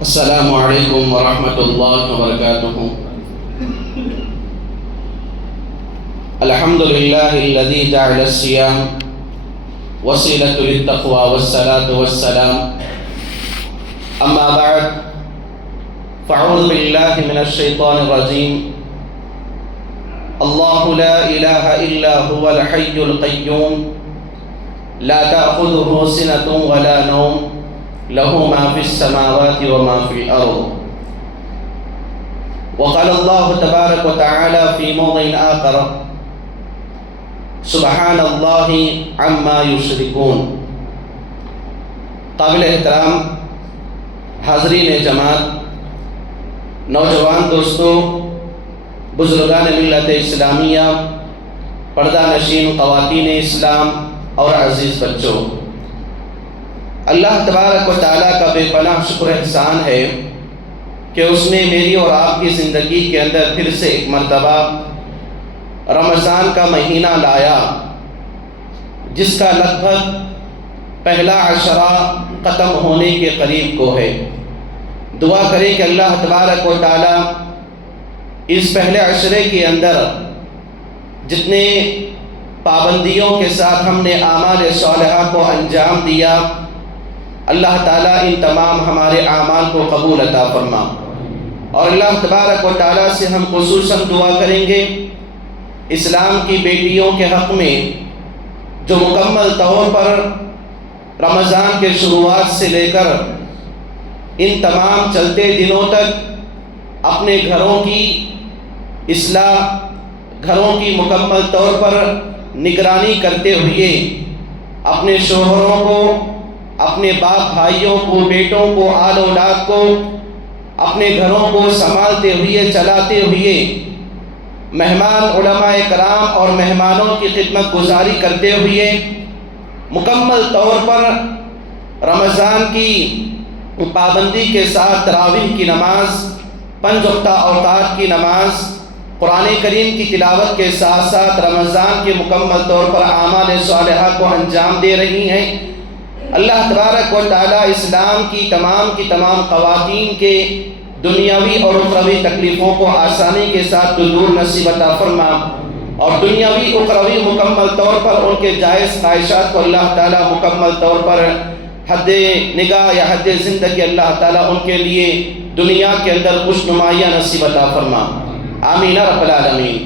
السلام علیکم ورحمۃ اللہ وبرکاتہ۔ الحمد للہ الذی جعل الصیام وسیلۃ للتقوی والصلاۃ والسلام، اما بعد فاعوذ باللہ من الشیطان الرجیم۔ اللہ لا الہ الا هو الحی القیوم لا تأخذہ سنۃ ولا نوم له ما في السماوات وما في الأرض۔ وقال الله تبارك وتعالى في موضع آخر سبحان الله عما يشركون۔ قابل احترام حاضرین جماعت، نوجوان دوستوں، بزرگان ملت اسلامیہ، پردہ نشین خواتین اسلام اور عزیز بچوں، اللہ تبارک و تعالیٰ کا بے پناہ شکر احسان ہے کہ اس نے میری اور آپ کی زندگی کے اندر پھر سے ایک مرتبہ رمضان کا مہینہ لایا، جس کا لگ بھگ پہلا عشرہ ختم ہونے کے قریب کو ہے۔ دعا کریں کہ اللہ تبارک و تعالیٰ اس پہلے عشرے کے اندر جتنے پابندیوں کے ساتھ ہم نے اعمال صالحہ کو انجام دیا، اللہ تعالیٰ ان تمام ہمارے اعمال کو قبول عطا فرما۔ اور اللہ تبارک و تعالیٰ سے ہم خصوصاً دعا کریں گے اسلام کی بیٹیوں کے حق میں جو مکمل طور پر رمضان کے شروعات سے لے کر ان تمام چلتے دنوں تک اپنے گھروں کی اصلاح، گھروں کی مکمل طور پر نگرانی کرتے ہوئے اپنے شوہروں کو، اپنے باپ بھائیوں کو، بیٹوں کو، آل اولاد کو، اپنے گھروں کو سنبھالتے ہوئے، چلاتے ہوئے، مہمان علماء کرام اور مہمانوں کی خدمت گزاری کرتے ہوئے مکمل طور پر رمضان کی پابندی کے ساتھ تراویح کی نماز، 5 وقتہ اوقات کی نماز، قرآن کریم کی تلاوت کے ساتھ ساتھ رمضان کے مکمل طور پر اعمال صالحہ کو انجام دے رہی ہیں۔ اللہ تبارک و تعالیٰ اسلام کی تمام خواتین کے دنیاوی اور اخروی تکلیفوں کو آسانی کے ساتھ دور نصیب عطا فرما، اور دنیاوی اخروی مکمل طور پر ان کے جائز خواہشات کو اللہ تعالیٰ مکمل طور پر حد نگاہ یا حد زندگی اللہ تعالیٰ ان کے لیے دنیا کے اندر خوش نمایاں نصیب عطا فرما، آمین رب العالمین۔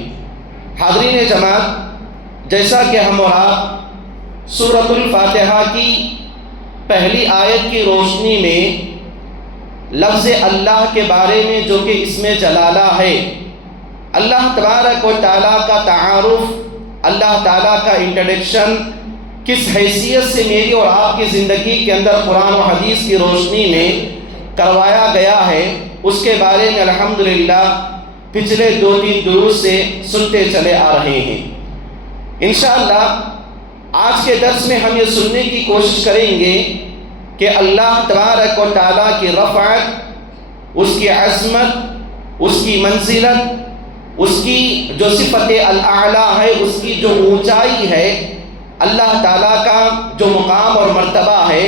حاضرین جماعت، جیسا کہ ہم اور آپ سورۃ الفاتحہ کی پہلی آیت کی روشنی میں لفظ اللہ کے بارے میں جو کہ اسم جلالہ ہے، اللہ تبارک و تعالیٰ کا تعارف، اللہ تعالیٰ کا انٹروڈکشن کس حیثیت سے میری اور آپ کی زندگی کے اندر قرآن و حدیث کی روشنی میں کروایا گیا ہے، اس کے بارے میں الحمدللہ پچھلے 2-3 دروس سے سنتے چلے آ رہے ہیں۔ انشاءاللہ آج کے درس میں ہم یہ سننے کی کوشش کریں گے کہ اللہ تبارک و تعالیٰ کی رفعت، اس کی عظمت، اس کی منزلت، اس کی جو صفت الاعلیٰ ہے، اس کی جو اونچائی ہے، اللہ تعالیٰ کا جو مقام اور مرتبہ ہے،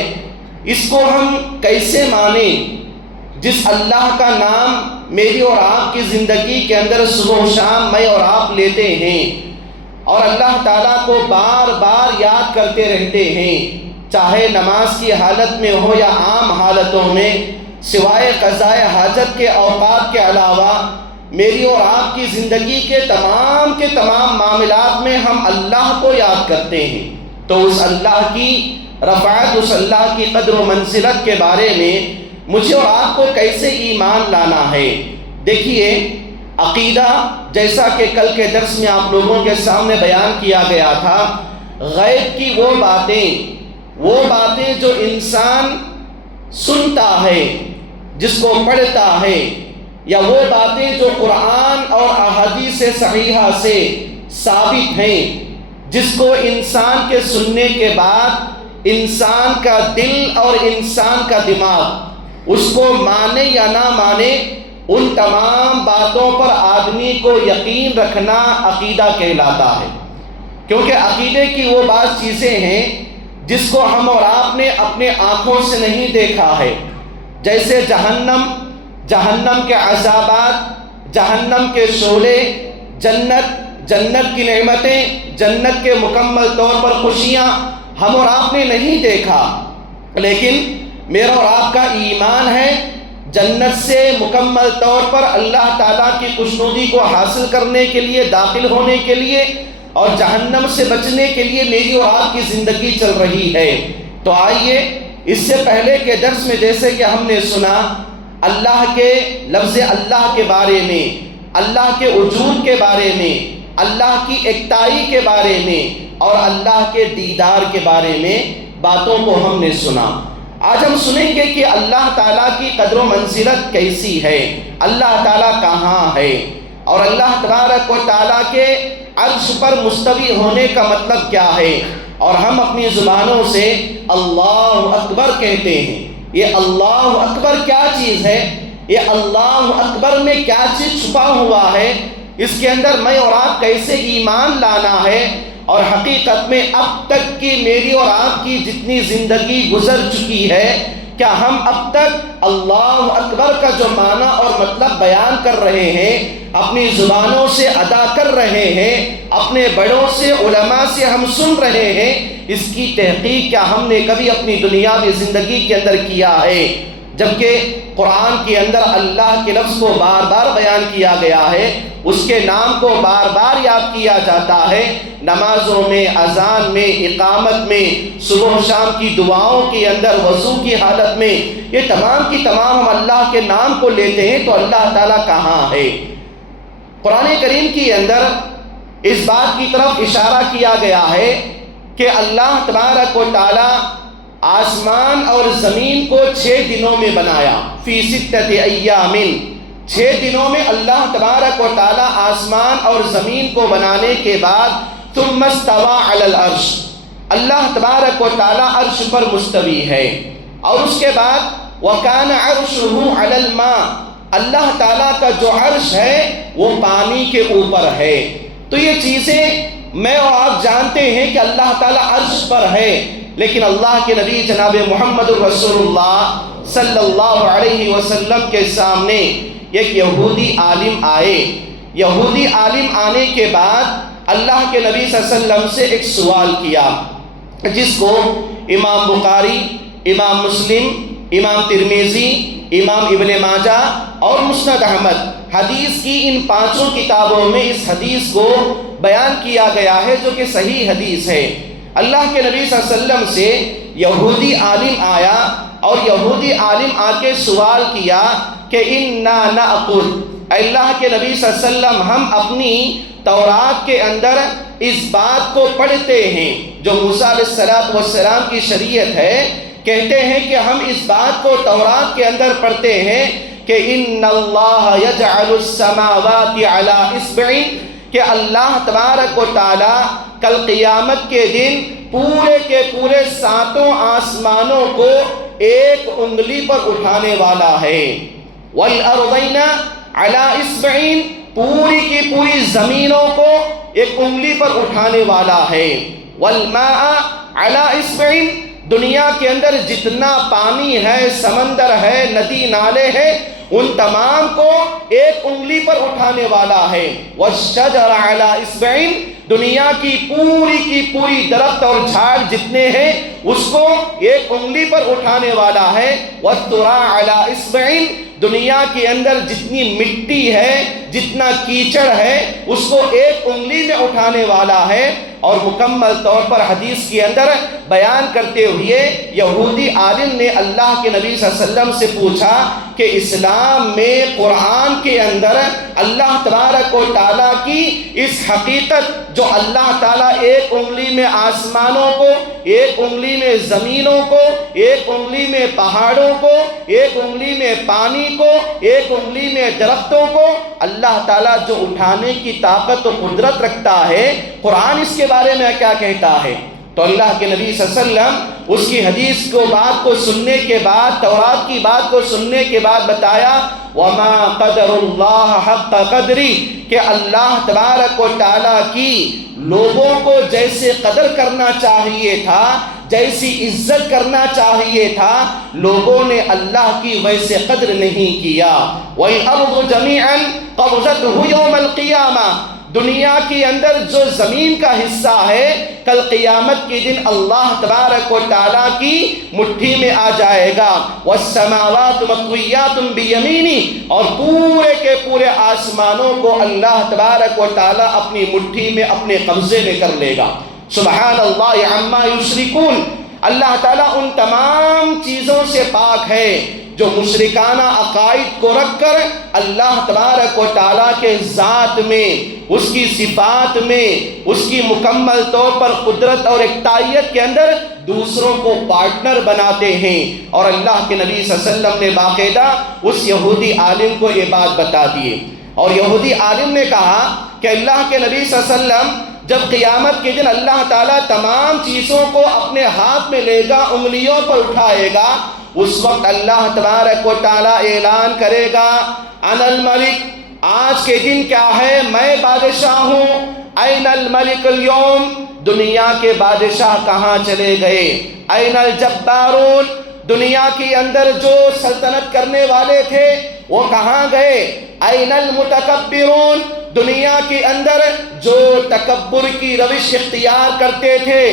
اس کو ہم کیسے مانیں، جس اللہ کا نام میری اور آپ کی زندگی کے اندر صبح و شام میں اور آپ لیتے ہیں اور اللہ تعالیٰ کو بار بار یاد کرتے رہتے ہیں، چاہے نماز کی حالت میں ہو یا عام حالتوں میں، سوائے قضاء حاجت کے اوقات کے علاوہ میری اور آپ کی زندگی کے تمام معاملات میں ہم اللہ کو یاد کرتے ہیں، تو اس اللہ کی رفعت، اس اللہ کی قدر و منزلت کے بارے میں مجھے اور آپ کو کیسے ایمان لانا ہے۔ دیکھیے، عقیدہ جیسا کہ کل کے درس میں آپ لوگوں کے سامنے بیان کیا گیا تھا، غیب کی وہ باتیں جو انسان سنتا ہے، جس کو پڑھتا ہے، یا وہ باتیں جو قرآن اور احادیث صحیحہ سے ثابت ہیں، جس کو انسان کے سننے کے بعد انسان کا دل اور انسان کا دماغ اس کو مانے یا نہ مانے، ان تمام باتوں پر آدمی کو یقین رکھنا عقیدہ کہلاتا ہے۔ کیونکہ عقیدے کی وہ بعض چیزیں ہیں جس کو ہم اور آپ نے اپنے آنکھوں سے نہیں دیکھا ہے، جیسے جہنم کے عذابات، جہنم کے شعلے، جنت کی نعمتیں، جنت کے مکمل طور پر خوشیاں ہم اور آپ نے نہیں دیکھا، لیکن میرا اور آپ کا ایمان ہے جنت سے مکمل طور پر اللہ تعالیٰ کی خوشنودی کو حاصل کرنے کے لیے، داخل ہونے کے لیے اور جہنم سے بچنے کے لیے میری اور آپ کی زندگی چل رہی ہے۔ تو آئیے اس سے پہلے کے درس میں جیسے کہ ہم نے سنا اللہ کے لفظ اللہ کے بارے میں، اللہ کے وجود کے بارے میں، اللہ کی یکتائی کے بارے میں اور اللہ کے دیدار کے بارے میں باتوں کو ہم نے سنا۔ آج ہم سنیں گے کہ اللہ تعالیٰ کی قدر و منزلت کیسی ہے، اللہ تعالیٰ کہاں ہے، اور اللہ تبارک و تعالیٰ کے عرش پر مستوی ہونے کا مطلب کیا ہے۔ اور ہم اپنی زبانوں سے اللہ اکبر کہتے ہیں، یہ اللہ اکبر کیا چیز ہے، یہ اللہ اکبر میں کیا چیز چھپا ہوا ہے، اس کے اندر میں اور آپ کیسے ایمان لانا ہے، اور حقیقت میں اب تک کی میری اور آپ کی جتنی زندگی گزر چکی ہے، کیا ہم اب تک اللہ اکبر کا جو معنی اور مطلب بیان کر رہے ہیں، اپنی زبانوں سے ادا کر رہے ہیں، اپنے بڑوں سے، علماء سے ہم سن رہے ہیں، اس کی تحقیق کیا ہم نے کبھی اپنی دنیاوی زندگی کے اندر کیا ہے؟ جبکہ قرآن کے اندر اللہ کے لفظ کو بار بار بیان کیا گیا ہے، اس کے نام کو بار بار یاد کیا جاتا ہے، نمازوں میں، اذان میں، اقامت میں، صبح و شام کی دعاؤں کے اندر، وضو کی حالت میں، یہ تمام کی تمام ہم اللہ کے نام کو لیتے ہیں، تو اللہ تعالیٰ کہاں ہے؟ قرآن کریم کے اندر اس بات کی طرف اشارہ کیا گیا ہے کہ اللہ تبارک و تعالیٰ آسمان اور زمین کو 6 دنوں میں بنایا، فی 6 ایام، 6 دنوں میں اللہ تبارک و تعالیٰ آسمان اور زمین کو بنانے کے بعد ثم استوى علی العرش، اللہ تبارک و تعالیٰ عرش پر مستوی ہے، اور اس کے بعد وَكَانَ عَرْشُهُ عَلَى الْمَاءِ، اللہ تعالیٰ کا جو عرش ہے وہ پانی کے اوپر ہے۔ تو یہ چیزیں میں اور آپ جانتے ہیں کہ اللہ تعالیٰ عرش پر ہے، لیکن اللہ کے نبی جناب محمد رسول اللہ صلی اللہ علیہ وسلم کے سامنے ایک یہودی عالم آئے، یہودی عالم آنے کے بعد اللہ کے نبی صلی اللہ علیہ وسلم سے ایک سوال کیا، جس کو امام بخاری، امام مسلم، امام ترمذی، امام ابن ماجہ اور مسند احمد، حدیث کی ان 5 کتابوں میں اس حدیث کو بیان کیا گیا ہے، جو کہ صحیح حدیث ہے۔ اللہ کے نبی صلی اللہ علیہ وسلم سے یہودی عالم آیا، اور یہودی عالم آ کے سوال کیا کہ اِنَّا نَأْقُلُ، اے اللہ کے نبی صلی اللہ علیہ وسلم ہم اپنی تورات کے اندر اس بات کو پڑھتے ہیں، جو موسیٰ علیہ السلام کی شریعت ہے، کہتے ہیں کہ ہم اس بات کو تورات کے اندر پڑھتے ہیں کہ ان اللہ یجعل السماوات علی اصبع، کہ اللہ تبارک و تعالی کل قیامت کے دن پورے کے پورے 7 آسمانوں کو ایک انگلی پر اٹھانے والا ہے، والارضین علی اصبع، پوری کی پوری زمینوں کو ایک انگلی پر اٹھانے والا ہے، والماء علی اصبع، دنیا کے اندر جتنا پانی ہے، سمندر ہے، ندی نالے ہیں، ان تمام کو ایک انگلی پر اٹھانے والا ہے، والشجر علی اصبع، دنیا کی پوری درخت اور جھاڑ جتنے ہیں اس کو ایک انگلی پر اٹھانے والا ہے، والتراب علی اصبع، دنیا کے اندر جتنی مٹی ہے، جتنا کیچڑ ہے، اس کو ایک انگلی میں اٹھانے والا ہے۔ اور مکمل طور پر حدیث کے اندر بیان کرتے ہوئے یہودی عالم نے اللہ کے نبی صلی اللہ علیہ وسلم سے پوچھا کہ اسلام میں، قرآن کے اندر اللہ تبارک و تعالیٰ کی اس حقیقت، جو اللہ تعالیٰ ایک انگلی میں آسمانوں کو، ایک انگلی میں زمینوں کو، ایک انگلی میں پہاڑوں کو، ایک انگلی میں پانی کو، ایک انگلی میں درختوں کو، اللہ تعالیٰ جو اٹھانے کی طاقت و قدرت رکھتا ہے، قرآن اس کے بارے میں کیا کہتا ہے؟ تو اللہ کے نبی صلی اللہ علیہ وسلم اس کی حدیث کو، بات کو سننے کے بعد، تورات کی بات کو سننے کے بعد بتایا وَمَا قَدَرُ اللَّهَ حَقَّ قَدْرِ، کہ اللہ تبارک و تعالیٰ کی لوگوں کو جیسے قدر کرنا چاہیے تھا، جیسی عزت کرنا چاہیے تھا، لوگوں نے اللہ کی ویسے قدر نہیں کیا۔ وَالْأَرْضُ جَمِيعًا قَبْضَتْهُ يَوْمَ الْقِيَامَةِ، دنیا کے اندر جو زمین کا حصہ ہے کل قیامت کے دن اللہ تبارک و تعالیٰ کی مٹھی میں آ جائے گا۔ وَالسَّمَاوَاتُ مَطْوِيَّاتٌ بِيَمِينِهِ، اور پورے کے پورے آسمانوں کو اللہ تبارک و تعالیٰ اپنی مٹھی میں اپنے قبضے میں کر لے گا۔ سبحان اللہ عما یشرکون، اللہ تعالیٰ ان تمام چیزوں سے پاک ہے جو مشرکانہ عقائد کو رکھ کر اللہ تبارک و تعالیٰ کے ذات میں، اس کی صفات میں، اس کی مکمل طور پر قدرت اور اکتائیت کے اندر دوسروں کو پارٹنر بناتے ہیں۔ اور اللہ کے نبی صلی اللہ علیہ وسلم نے باقاعدہ اس یہودی عالم کو یہ بات بتا دیے، اور یہودی عالم نے کہا کہ اللہ کے نبی صلی اللہ علیہ وسلم جب قیامت کے دن اللہ تعالیٰ تمام چیزوں کو اپنے ہاتھ میں لے گا، انگلیوں پر اٹھائے گا، اس وقت اللہ تبارک و تعالیٰ اعلان کرے گا انا الملک، آج کے دن کیا ہے، میں بادشاہ ہوں۔ این الملک اليوم، دنیا کے بادشاہ کہاں چلے گئے؟ این الجبارون، دنیا کے اندر جو سلطنت کرنے والے تھے وہ کہاں گئے؟ این المتکبرون، دنیا کے اندر جو تکبر کی روش اختیار کرتے تھے،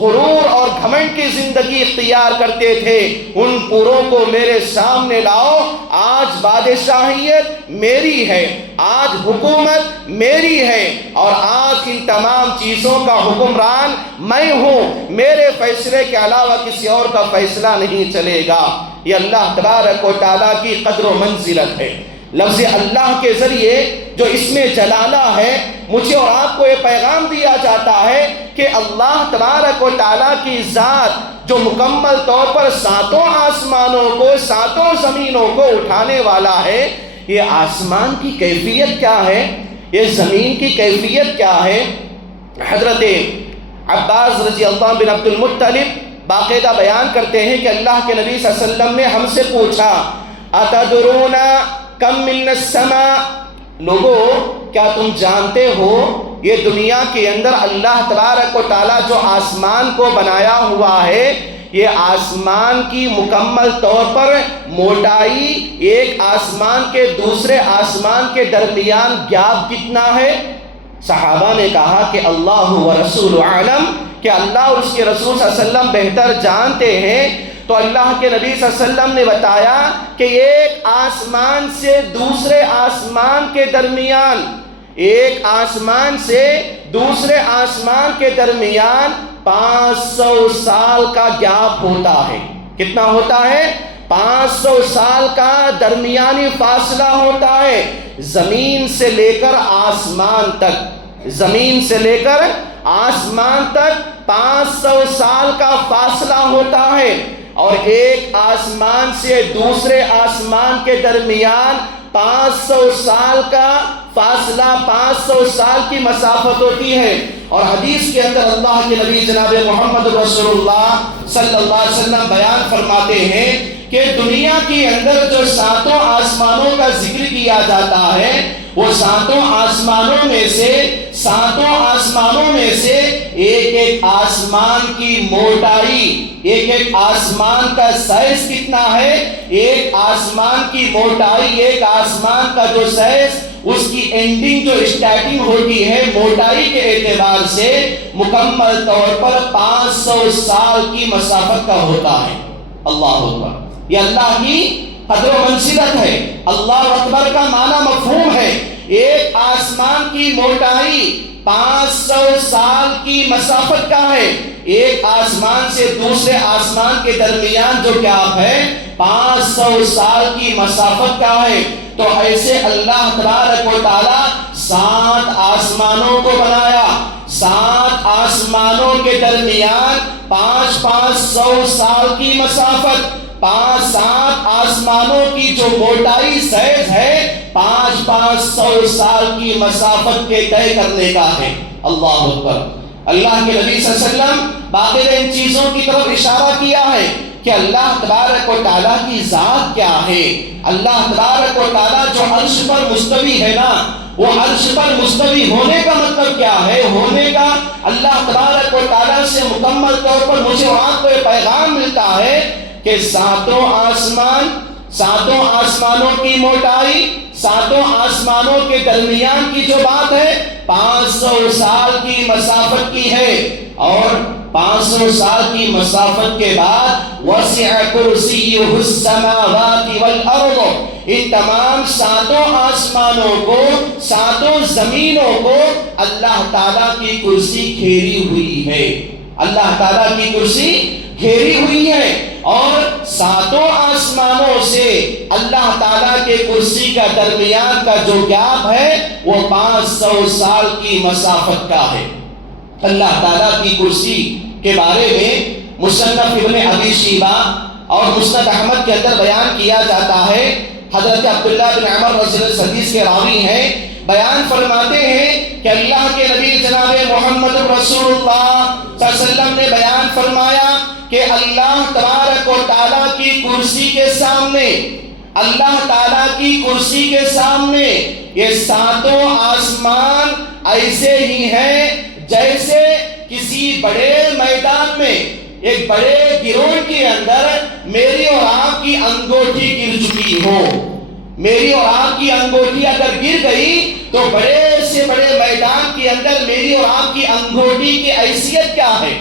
غرور اور گھمنڈ کی زندگی اختیار کرتے تھے، ان پوروں کو میرے سامنے لاؤ۔ آج بادشاہیت میری ہے، آج حکومت میری ہے، اور آج ان تمام چیزوں کا حکمران میں ہوں، میرے فیصلے کے علاوہ کسی اور کا فیصلہ نہیں چلے گا۔ یہ اللہ تبارک و تعالیٰ کی قدر و منزلت ہے۔ لفظ اللہ کے ذریعے جو اس میں جلالہ ہے، مجھے اور آپ کو یہ پیغام دیا جاتا ہے کہ اللہ تبارک و تعالیٰ کی ذات جو مکمل طور پر ساتوں آسمانوں کو، ساتوں زمینوں کو اٹھانے والا ہے، یہ آسمان کی کیفیت کیا ہے، یہ زمین کی کیفیت کیا ہے؟ حضرت عباس رضی اللہ بن عبد المطلب باقاعدہ بیان کرتے ہیں کہ اللہ کے نبی صلی اللہ علیہ وسلم نے ہم سے پوچھا اتدرون کم من السماء، لوگوں کیا تم جانتے ہو یہ دنیا کے اندر اللہ تبارک و تعالیٰ جو آسمان کو بنایا ہوا ہے، یہ آسمان کی مکمل طور پر موٹائی ایک آسمان کے دوسرے آسمان کے درمیان گیپ کتنا ہے؟ صحابہ نے کہا کہ اللہ و رسول عالم، کہ اللہ اور اس کے رسول صلی اللہ علیہ وسلم بہتر جانتے ہیں۔ تو اللہ کے نبی صلی اللہ علیہ وسلم نے بتایا کہ ایک آسمان سے دوسرے آسمان کے درمیان، ایک آسمان سے دوسرے آسمان کے درمیان 500 سال کا گیپ ہوتا ہے۔ کتنا ہوتا ہے؟ 500 سال کا درمیانی فاصلہ ہوتا ہے، زمین سے لے کر آسمان تک، زمین سے لے کر آسمان تک 500 سال کا فاصلہ ہوتا ہے، اور ایک آسمان سے دوسرے آسمان کے درمیان 500 سال کا فاصلہ، 500 سال کی مسافت ہوتی ہے۔ اور حدیث کے اندر اللہ کے نبی جناب محمد رسول اللہ صلی اللہ علیہ وسلم بیان فرماتے ہیں کہ دنیا کے اندر جو ساتوں آسمانوں کا ذکر کیا جاتا ہے، وہ ساتوں آسمانوں میں سے ایک ایک آسمان کی موٹائی، ایک ایک آسمان کا سائز کتنا ہے؟ ایک آسمان کی موٹائی، ایک آسمان کا جو سائز، اس کی اینڈنگ جو اسٹارٹنگ ہوتی ہے موٹائی کے اعتبار سے مکمل طور پر 500 سال کی مسافت کا ہوتا ہے۔ اللہ اکبر، یہ اللہ کی قدر و منزلت ہے۔ اللہ اکبر کا معنی مفہوم ہے، ایک آسمان کی موٹائی 500 سال کی مسافت کا ہے، ایک آسمان سے دوسرے آسمان کے درمیان جو گیپ ہے 500 سال کی مسافت کا ہے۔ تو ایسے اللہ تبارک و تعالیٰ 7 آسمانوں کو بنایا، 7 آسمانوں کے درمیان 500 سال کی مسافت، 7 آسمانوں کی جو موٹائی سائز ہے 500 سال کی مسافت کے طے کرنے کا ہے۔ اللہ اکبر، اللہ کے نبی صلی اللہ علیہ وسلم باقاعدہ ان چیزوں کی طرف اشارہ کیا ہے کہ اللہ تبارک و تعالیٰ کی ذات کیا ہے۔ اللہ تبارک و تعالیٰ جو عرش پر مستوی ہے نا، وہ عرش پر مستوی ہونے کا مطلب کیا ہے؟ ہونے کا اللہ تبارک و و تعالیٰ سے مکمل طور پر مجھے اور آپ کو یہ پیغام ملتا ہے کہ ساتوں آسمانوں کی موٹائی، ساتوں آسمانوں کے درمیان کی جو بات ہے 500 سال کی مسافت کی ہے، اور 500 سال کی مسافت کے بعد وسع کرسیہ السماوات والارض، ان تمام ساتوں آسمانوں کو، ساتوں زمینوں کو اللہ تعالیٰ کی کرسی گھیری ہوئی ہے، اللہ تعالیٰ کی کرسی گھیری ہوئی ہے، اور ساتوں آسمانوں سے اللہ تعالیٰ کے کرسی کا درمیان کا جو گیپ ہے وہ 500 سال کی مسافت کا ہے۔ اللہ تعالیٰ کی کرسی کے بارے میں مصنف ابن ابی شیبہ اور مسند احمد کے اندر بیان کیا جاتا ہے۔ حضرت عبداللہ بن عمر رضی اللہ عنہ حدیث کے راوی ہیں، بیان فرماتے ہیں کہ اللہ کے نبی جناب محمد رسول اللہ صلی اللہ علیہ وسلم نے بیان فرمایا کہ اللہ تبارک و تعالیٰ کی کرسی کے سامنے، اللہ تعالیٰ کی کرسی کے سامنے یہ ساتوں آسمان ایسے ہی ہیں جیسے کسی بڑے میدان میں ایک بڑے گروہ کے اندر میری اور آپ کی انگوٹھی گر چکی ہو۔ میری اور آپ کی انگوٹھی اگر گر گئی تو بڑے سے بڑے میدان کے اندر میری اور آپ کی انگوٹھی کی حیثیت کیا ہے،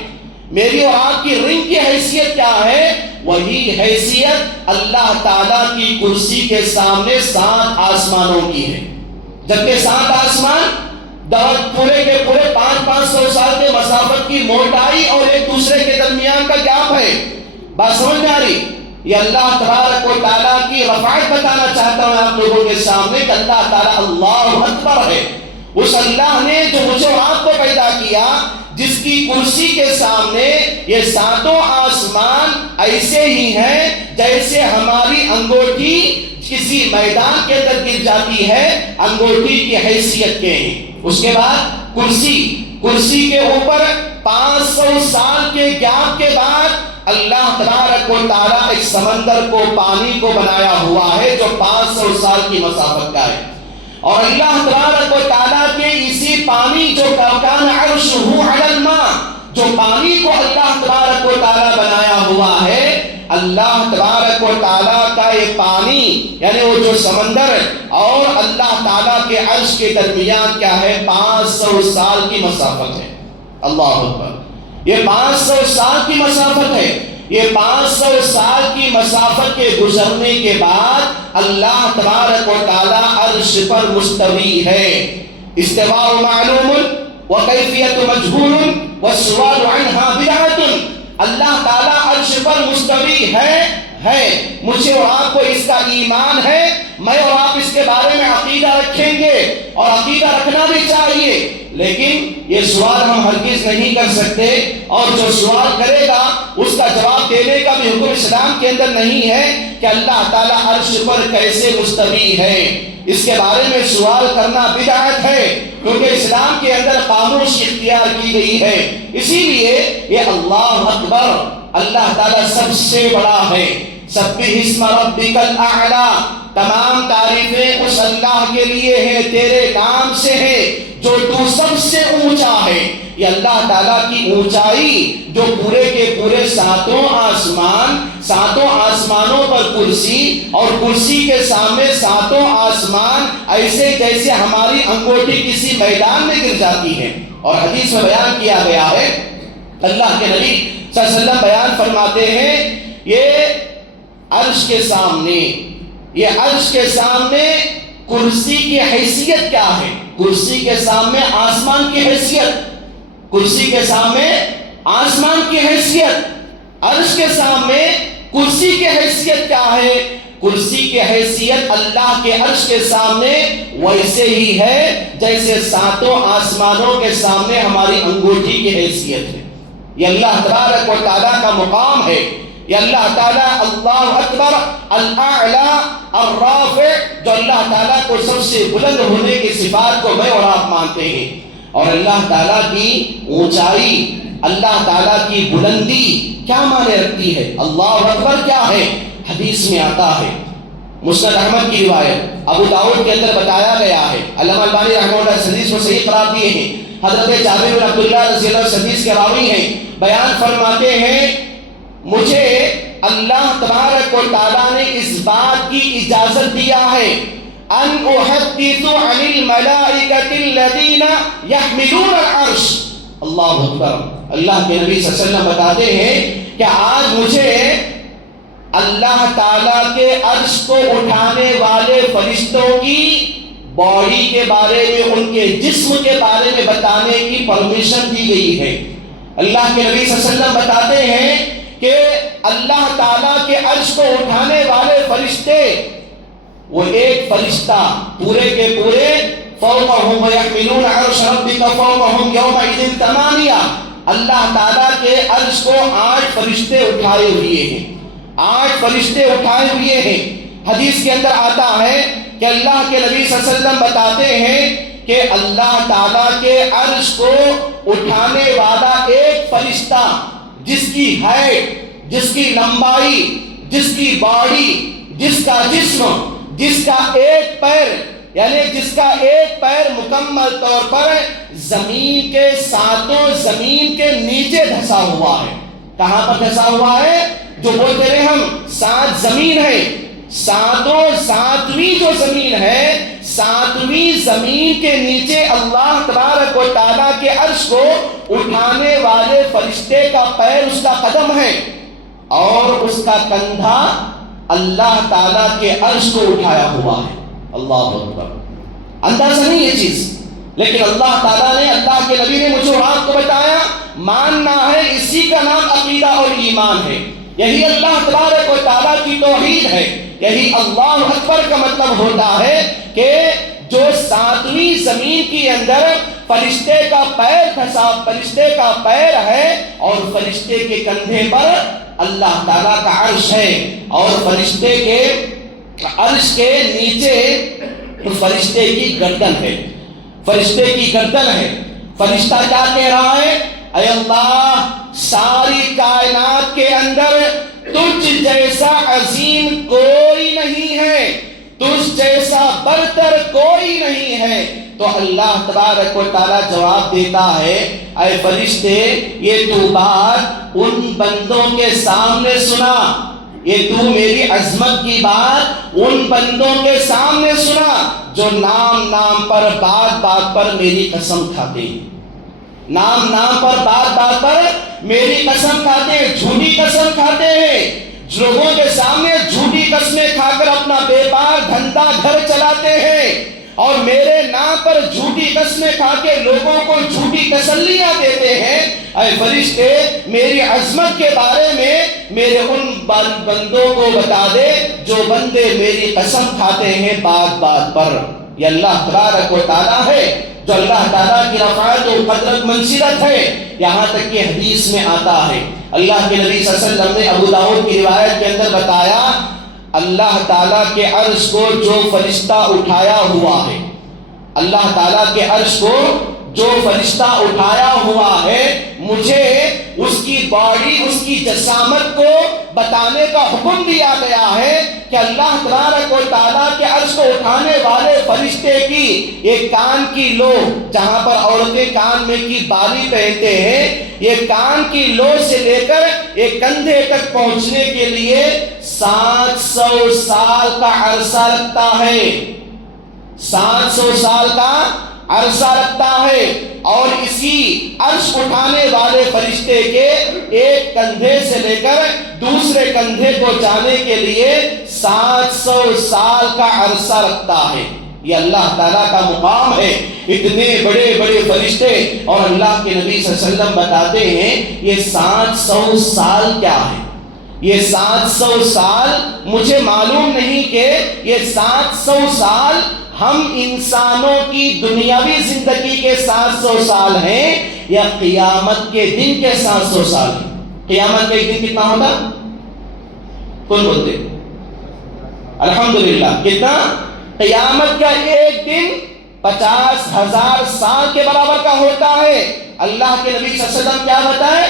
میری اور آپ کی رنگ کی حیثیت کیا ہے؟ وہی حیثیت اللہ تعالیٰ کی کرسی کے سامنے 7 آسمانوں کی ہے، جبکہ 7 آسمان پورے کے پورے 500 سال کے مسافت کی موٹائی اور ایک دوسرے کے درمیان کا گیپ ہے۔ بات سمجھ میں آ رہی؟ یہ اللہ تبارک و تعالیٰ کی رفعت بتانا چاہتا ہوں آپ لوگوں کے سامنے کہ اللہ تعالیٰ اللہ اکبر ہے۔ اس اللہ نے جو مجھے اور آپ کو پیدا کیا، جس کی کرسی کے سامنے یہ ساتوں آسمان ایسے ہی ہیں جیسے ہماری انگوٹھی کسی میدان کے اندر گر جاتی ہے، انگوٹھی کی حیثیت کے ہیں۔ اس کے بعد کرسی کے اوپر 500 سال کے گیپ کے بعد اللہ تبارک و تعالیٰ ایک سمندر کو، پانی کو بنایا ہوا ہے جو 500 سال کی مسافت کا ہے، اور اللہ تبارک و تعالیٰ کے اسی پانی جو کان عرشہ علی الماء، جو پانی کو اللہ تبارک و تعالیٰ بنایا ہوا ہے، اللہ تبارک و تعالیٰ کا یہ پانی یعنی وہ جو سمندر اور اللہ تعالیٰ کے عرش کے درمیان کیا ہے؟ 500 سال کی مسافت ہے۔ اللہ اکبر، یہ 500 سال کی مسافت ہے۔ یہ 500 سال کی مسافت کے گزرنے کے بعد اللہ تبارک و تعالیٰ عرش پر مستوی ہے۔ استواء معلوم وکیفیت مجہول والسؤال عنها بدعۃ۔ اللہ تعالیٰ عرش پر مستوی ہے، مجھے اور آپ کو اس کا ایمان ہے، میں اور آپ اس کے بارے میں عقیدہ رکھیں گے اور عقیدہ رکھنا بھی چاہیے، لیکن یہ سوال ہم ہرگز نہیں کر سکتے، اور جو سوال کرے گا اس کا جواب دینے کا بھی حکم اسلام کے اندر نہیں ہے کہ اللہ تعالیٰ عرش پر کیسے مستوی ہے۔ اس کے بارے میں سوال کرنا بدعت ہے، کیونکہ اسلام کے اندر خاموشی اختیار کی گئی ہے۔ اسی لیے یہ اللہ اکبر، اللہ تعالیٰ سب سے بڑا ہے۔ سبح اسم ربک الاعلی، تمام تعریفیں اس اللہ کے لیے ہیں، تیرے نام سے ہے جو تو سب سے اونچا ہے۔ یہ اللہ تعالیٰ کی اونچائی جو پورے کے پورے ساتوں آسمانوں پر کرسی، اور کرسی کے سامنے ساتوں آسمان ایسے جیسے ہماری انگوٹھی کسی میدان میں گر جاتی ہے۔ اور حدیث میں بیان کیا گیا ہے، اللہ کے نبی صلی اللہ علیہ وسلم بیان فرماتے ہیں، یہ عرش کے سامنے کرسی کی حیثیت کیا ہے؟ کرسی کے سامنے آسمان کی حیثیت، کرسی کے سامنے آسمان کی حیثیت، عرش کے سامنے کرسی کی حیثیت کیا ہے؟ کرسی کی حیثیت اللہ کے عرش کے سامنے ویسے ہی ہے جیسے ساتوں آسمانوں کے سامنے ہماری انگوٹھی کی حیثیت ہے۔ یہ اللہ تبارک و تعالیٰ کا مقام ہے۔ یہ اللہ تعالیٰ اللہ اکبر الاعلی الرافع، جو اللہ تعالیٰ کو سب سے بلند ہونے کی صفات کو میں اور آپ مانتے ہیں، اور اللہ تعالیٰ کی اونچائی، اللہ تعالیٰ کی بلندی کیا معنی رکھتی ہے؟ اللہ اکبر کیا ہے؟ حدیث میں آتا ہے، مسند احمد کی روایت، ابو داؤد کے اندر بتایا گیا ہے، علامہ البانی رحمہ اللہ اس حدیث کو صحیح قرار دیے ہیں حضرت جابر بن عبداللہ رضی اللہ عنہ حدیث کے راوی ہیں، بیان فرماتے ہیں مجھے اللہ تبارک و تعالیٰ نے اس بات کی اجازت دیا ہے ان احدث عن الملائکۃ الذین یحملون العرش. اللہ اکبر. اللہ کے نبی صلی اللہ علیہ وسلم بتاتے ہیں کہ آج مجھے اللہ تعالیٰ کے عرش کو اٹھانے والے فرشتوں کی باڈی کے بارے میں، ان کے جسم کے بارے میں بتانے کی پرمیشن دی گئی ہے. اللہ کے نبی صلی اللہ علیہ وسلم بتاتے ہیں کہ اللہ تعالیٰ کے عرش کو اٹھانے والے فرشتے، وہ ایک فرشتہ پورے کے پورے فوقہم ویحملون عرش ربک فوقہم یومئذ ثمانیہ، اللہ تعالیٰ کے عرش کو 8 فرشتے اٹھائے ہوئے ہیں، 8 فرشتے اٹھائے ہوئے ہیں. حدیث کے اندر آتا ہے کہ اللہ کے نبی صلی اللہ علیہ وسلم بتاتے ہیں کہ اللہ تعالیٰ کے عرش کو اٹھانے والا ایک فرشتہ جس کی ہائٹ، جس کی لمبائی، جس کی باڈی، جس کا جسم، جس کا ایک پیر، یعنی جس کا ایک پیر مکمل طور پر زمین کے ساتوں زمین کے نیچے دھسا ہوا ہے. کہاں پر دھسا ہوا ہے؟ جو بولتے رہے ہم 7 زمین ہے، ساتویں جو زمین ہے، 7ویں زمین کے نیچے اللہ تبارک و تعالیٰ کے عرش کو اٹھانے والے فرشتے کا پیر، اس کا قدم ہے، اور اس کا کندھا اللہ تعالیٰ کے عرش کو اٹھایا ہوا ہے. اللہ اکبر. اندازہ نہیں یہ چیز، لیکن اللہ تعالیٰ نے، اللہ کے نبی نے مجھے آپ کو بتایا، ماننا ہے، اسی کا نام عقیدہ اور ایمان ہے. یہی اللہ تبارک و تعالیٰ کی توحید ہے. یہی اللہ اکبر کا مطلب ہوتا ہے کہ جو 7ویں زمین کے اندر فرشتے کا پیر دھسا، فرشتے کا پیر ہے، اور فرشتے کے کندھے پر اللہ تعالیٰ کا عرش ہے، اور فرشتے کے عرش کے نیچے فرشتے کی گردن ہے، فرشتے کی گردن ہے. فرشتہ کیا کہہ رہا ہے؟ اے اللہ، ساری کائنات کے اندر تجھ جیسا عظیم کوئی نہیں ہے، تجھ جیسا برتر کوئی نہیں ہے. تو اللہ تبارک و تعالیٰ جواب دیتا ہے، اے فرشتے، یہ تو بات ان بندوں کے سامنے سنا، یہ تو میری عظمت کی بات ان بندوں کے سامنے سنا جو نام نام پر بات بات پر میری قسم کھاتے ہیں، نام نام پر بات بات پر میری قسم کھاتے ہیں، جھوٹی قسم کھاتے ہیں، لوگوں کے سامنے جھوٹی قسمیں کھا کر اپنا بیپار دھندا گھر چلاتے ہیں، اور میرے نام پر جھوٹی قسمیں کھا کے لوگوں کو جھوٹی تسلیاں دیتے ہیں. اے فرشتے، میری عظمت کے بارے میں میرے ان بندوں کو بتا دے جو بندے میری قسم کھاتے ہیں بات بات پر. یہ اللہ تبارک و تعالیٰ ہے، جو اللہ تعالیٰ کی رفعت و قدرت منزلت ہے. یہاں تک کہ حدیث میں آتا ہے، اللہ کے نبی صلی اللہ علیہ وسلم نے ابو داؤد کی روایت کے اندر بتایا، اللہ تعالیٰ کے عرش کو جو فرشتہ اٹھایا ہوا ہے، اللہ تعالیٰ کے عرش کو جو فرشتہ اٹھایا ہوا ہے، مجھے اس کی باڈی، اس کی جسامت کو بتانے کا حکم دیا گیا ہے کہ اللہ تبارک و تعالیٰ کے عرش کو اٹھانے والے فرشتے کی ایک کان کی لو، جہاں پر عورتیں کان میں کی بالی پہنتے ہیں، یہ کان کی لو سے لے کر ایک کندھے تک پہنچنے کے لیے 700 سال کا عرصہ لگتا ہے، 700 سال کا عرصہ لگتا ہے. اور اسی عرش اٹھانے والے فرشتے کے ایک کندھے سے لے کر دوسرے کندھے کو جانے کے لیے 700 سال کا عرصہ لگتا ہے. یہ اللہ تعالیٰ کا مقام ہے. اتنے بڑے بڑے فرشتے، اور اللہ کے نبی صلی اللہ علیہ وسلم بتاتے ہیں یہ 700 سال کیا ہے. یہ 700 سال مجھے معلوم نہیں کہ یہ 700 سال ہم انسانوں کی دنیاوی زندگی کے 700 سال ہیں یا قیامت کے دن کے 700 سال ہیں. قیامت کا ایک دن کتنا ہوتا؟ کون بولتے؟ الحمدللہ. کتنا؟ قیامت کا ایک دن 50,000 سال کے برابر کا ہوتا ہے. اللہ کے نبی صلی اللہ علیہ وسلم کیا بتائے؟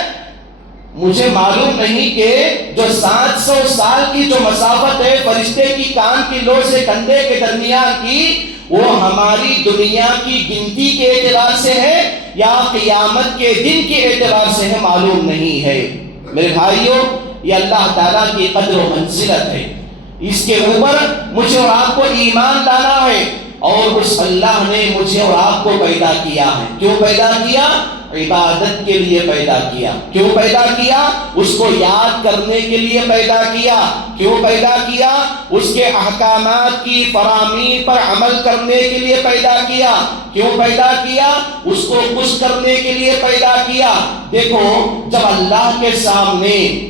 مجھے معلوم نہیں کہ جو 700 سال کی جو مسافت ہے فرشتے کی کان کی لو سے کندھے کے درمیان کی، وہ ہماری دنیا کی گنتی کے اعتبار سے ہے یا قیامت کے دن کے اعتبار سے ہے معلوم نہیں ہے۔ میرے بھائیوں، یہ اللہ تعالیٰ کی قدر و منزلت ہے، اس کے اوپر مجھے اور آپ کو ایمان لانا ہے۔ اور اس اللہ نے مجھے اور آپ کو پیدا کیا ہے، کیوں پیدا کیا؟ عبادت کے لیے پیدا کیا۔ کیوں پیدا کیا؟ اس کو یاد کرنے کے لیے پیدا کیا۔ کیوں پیدا کیا؟ اس کے احکامات کی فرامین پر عمل کرنے کے لیے پیدا کیا۔ کیوں پیدا کیا؟ اس کو خوش کرنے کے لیے پیدا کیا۔ دیکھو، جب اللہ کے سامنے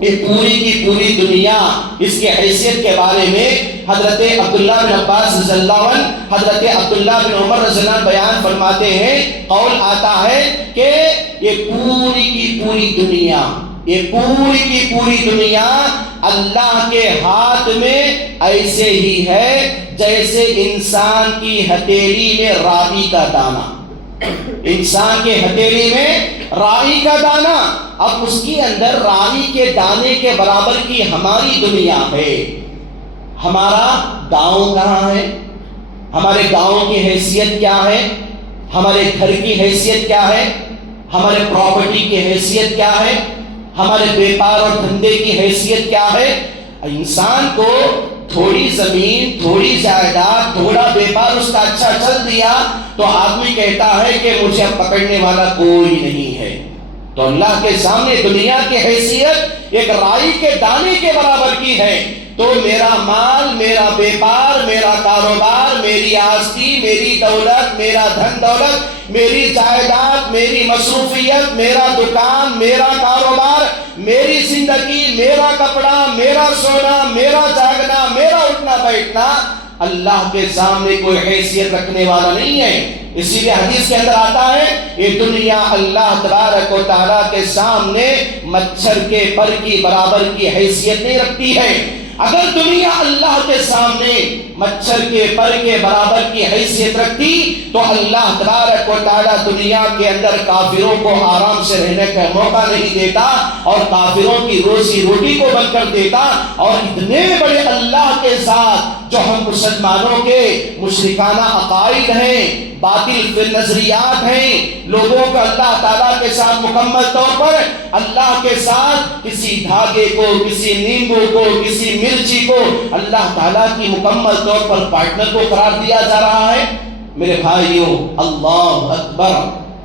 یہ پوری کی پوری دنیا اس کی حیثیت کے بارے میں حضرت عبداللہ بن عباس رضی اللہ عنہ، حضرت عبداللہ بن عمر رضی اللہ عنہ بیان فرماتے ہیں، قول آتا ہے کہ یہ پوری کی پوری دنیا، یہ پوری کی پوری دنیا اللہ کے ہاتھ میں ایسے ہی ہے جیسے انسان کی ہتھیلی میں رائی کا دانہ۔ انسان کے ہتھیلی میں رائی کا دانہ، اب اس کے اندر رائی کے دانے کے برابر کی ہماری دنیا ہے۔ ہمارا گاؤں کہاں ہے؟ ہمارے گاؤں کی حیثیت کیا ہے؟ ہمارے گھر کی حیثیت کیا ہے؟ ہمارے پراپرٹی کی حیثیت کیا ہے؟ ہمارے بیپار اور دھندے کی حیثیت کیا ہے؟ انسان کو تھوڑی زمین، تھوڑی جائیداد، تھوڑا بیپار اس کا اچھا چل دیا تو آدمی کہتا ہے کہ مجھے اب پکڑنے والا کوئی نہیں ہے۔ تو اللہ کے سامنے دنیا کی حیثیت ایک رائی کے دانے کے برابر کی ہے۔ تو میرا مال، میرا بیپار، میرا کاروبار، میری آستی، میری دولت، میرا دھن دولت، میری جائیداد، میری مصروفیت، میرا دکان، میرا کاروبار، میری زندگی، میرا کپڑا، میرا سونا، میرا جاگنا، میرا اٹھنا بیٹھنا اللہ کے سامنے کوئی حیثیت رکھنے والا نہیں ہے۔ اسی لیے حدیث کے اندر آتا ہے یہ دنیا اللہ تبارک و تعالیٰ کے سامنے مچھر کے پر کی برابر کی حیثیت نہیں رکھتی ہے۔ اگر دنیا اللہ کے سامنے مچھر کے پر کے برابر کی حیثیت رکھتی تو اللہ تبارک و تعالیٰ دنیا کے اندر کافروں کو آرام سے رہنے کا موقع نہیں دیتا اور کافروں کی روزی روٹی کو بند کر دیتا۔ اور اتنے بڑے اللہ کے ساتھ جو ہم مسلمانوں کے مشرکانہ عقائد ہیں، باطل فی نظریات ہیں، لوگوں کو اللہ تعالیٰ کے ساتھ مکمل طور پر اللہ کے ساتھ کسی دھاگے کو، کسی نیمبو کو، کسی مرچی کو اللہ تعالیٰ کی مکمل طور پر پارٹنر کو قرار دیا جا رہا ہے۔ میرے بھائیوں، اللہ اکبر،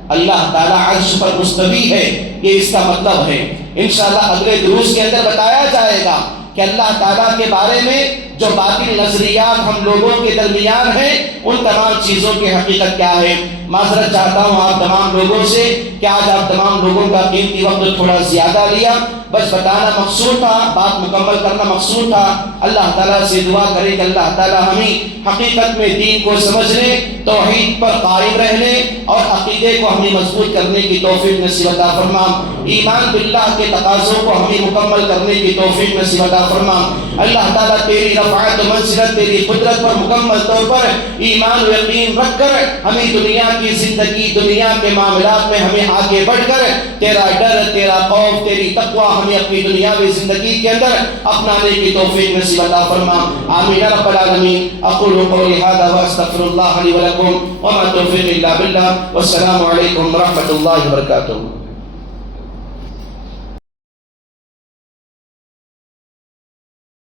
اللہ تعالیٰ عرش پر مستوی ہے، یہ اس کا مطلب ہے۔ انشاءاللہ اگلے دروس کے اندر بتایا جائے گا کہ اللہ تعالیٰ کے بارے میں جو باطل نظریات ہم لوگوں کے درمیان ہیں ان تمام چیزوں کی حقیقت کیا ہے۔ معذرت چاہتا ہوں آپ تمام لوگوں سے کہ آج آپ تمام لوگوں کا قیمتی وقت تھوڑا زیادہ لیا، بس بتانا مقصود تھا، بات مکمل کرنا مقصود تھا۔ اللہ تعالیٰ سے دعا کریں کہ اللہ تعالیٰ ہمیں حقیقت میں دین کو سمجھنے، توحید پر قائم رہنے اور عقیدے کو ہمیں مضبوط کرنے کی توفیق نصیب عطا فرما۔ ایمان باللہ کے تقاضوں کو ہمیں مکمل کرنے کی توفیق نصیب عطا فرما۔ اللہ تعالیٰ تیری رفعت و منزلت، تیری قدرت پر مکمل طور پر ایمان و یقین رکھ کر ہمیں دنیا کی زندگی، دنیا کے معاملات میں ہمیں آگے بڑھ کر تیرا ڈر، تیرا خوف، تیری تقوی ہمیں اپنی دنیاوی زندگی کے اندر اپنانے کی توفیق نصیب عطا فرما۔ آمین رب العالمین۔ اقول قولی ھذا واستغفر اللہ لی ولکم وما توفیقی الا باللہ، والسلام علیکم ورحمۃ اللہ وبرکاتہ۔